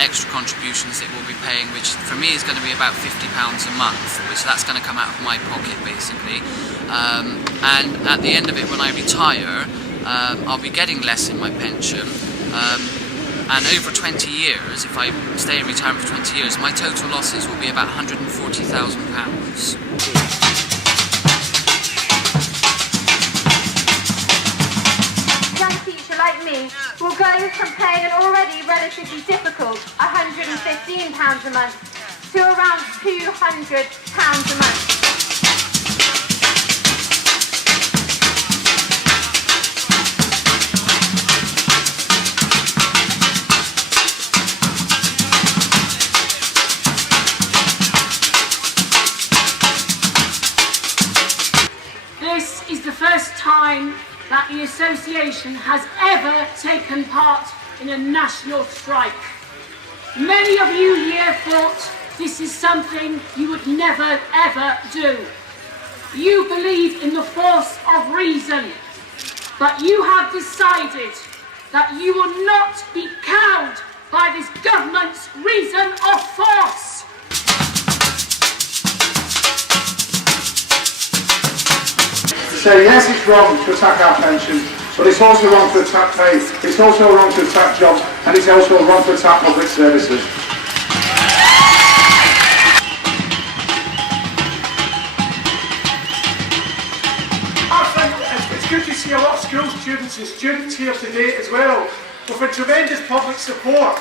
extra contributions that we'll be paying, which for me is going to be about £50 a month, which that's going to come out of my pocket basically. And at the end of it, when I retire, I'll be getting less in my pension. And over 20 years, if I stay in retirement for 20 years, my total losses will be about £140,000. Like me will go from paying an already relatively difficult £115 a month to around £200 a month. This is the first time that the association has ever taken part in a national strike. Many of you here thought this is something you would never ever do. You believe in the force of reason, but you have decided that you will not be cowed by this government's reason of force. Say yes, it's wrong to attack our pensions, but it's also wrong to attack pay, it's also wrong to attack jobs, and it's also wrong to attack public services. I think it's good to see a lot of school students and students here today as well, with a tremendous public support.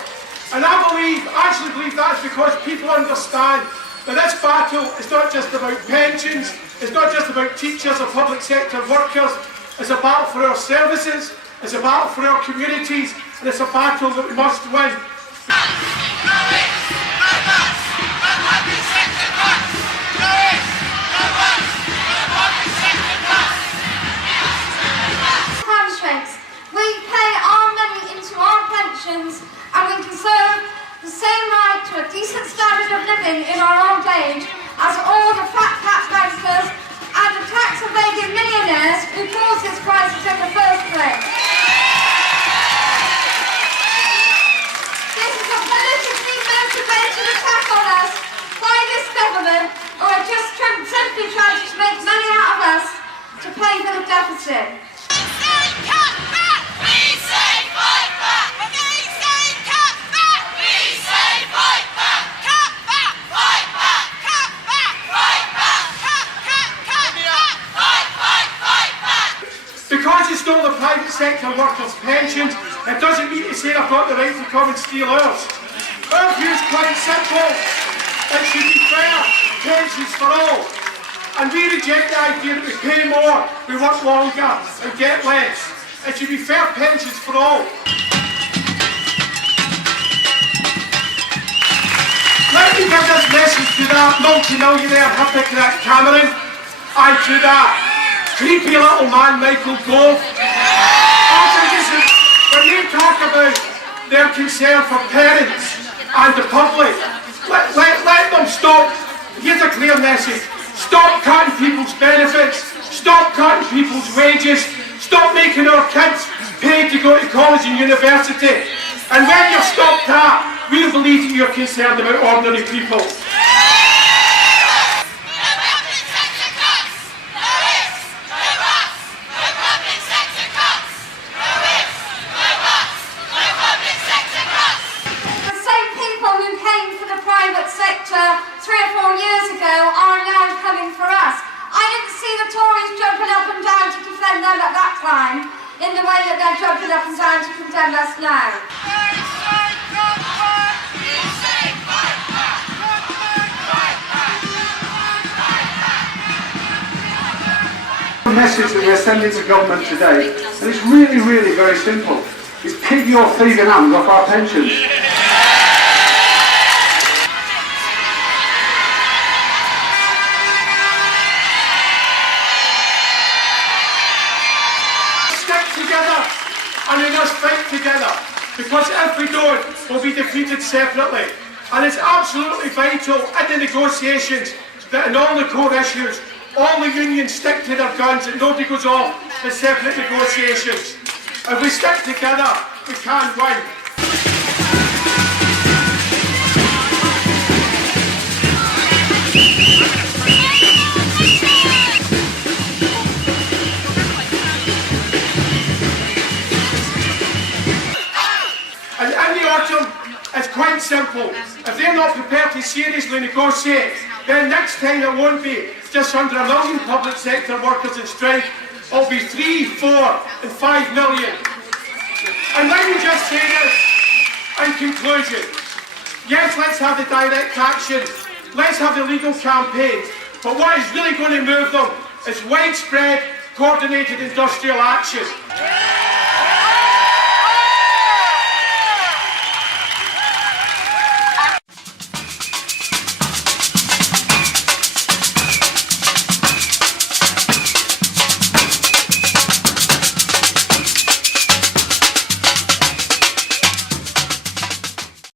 And I actually believe that's because people understand that this battle is not just about pensions, it's not just about teachers or public sector workers, it's a battle for our services, it's a battle for our communities, and it's a battle that we must win. Hamstrings. We pay our money into our pensions and we deserve the same right to a decent standard of living in our old age as all the fat cat bankers and the tax-evading millionaires who caused this crisis in the first place. This is a politically motivated attack on us by this government, who are just simply trying to make money out of us to pay for the deficit. Because you stole the private sector workers' pensions, it doesn't mean to say I've got the right to come and steal ours. Our view is quite simple. It should be fair pensions for all. And we reject the idea that we pay more, we work longer and get less. It should be fair pensions for all. Let me give this message to that multi-millionaire hypocrite Cameron and to that creepy little man Michael Gove. When they talk about their concern for parents and the public, let them stop. Here's a clear message. Stop cutting people's benefits. Stop cutting people's wages. Stop making our kids pay to go to college and university. And when you've stopped that, we'll believe that you're concerned about ordinary people. In the way that they're jumping up and down to condemn us now. The message that we're sending to government today, and it's really, really very simple, is keep your thieving hands off our pensions. And we must fight together, because if we don't, we'll be defeated separately. And it's absolutely vital in the negotiations that in all the core issues, all the unions stick to their guns and nobody goes off in separate negotiations. If we stick together, we can win. quite simple. If they're not prepared to seriously negotiate, then next time it won't be just under 1 million public sector workers in strike, it'll be 3, 4 and 5 million. And let me just say this in conclusion. Yes, let's have the direct action, let's have the legal campaigns, but what is really going to move them is widespread, coordinated industrial action.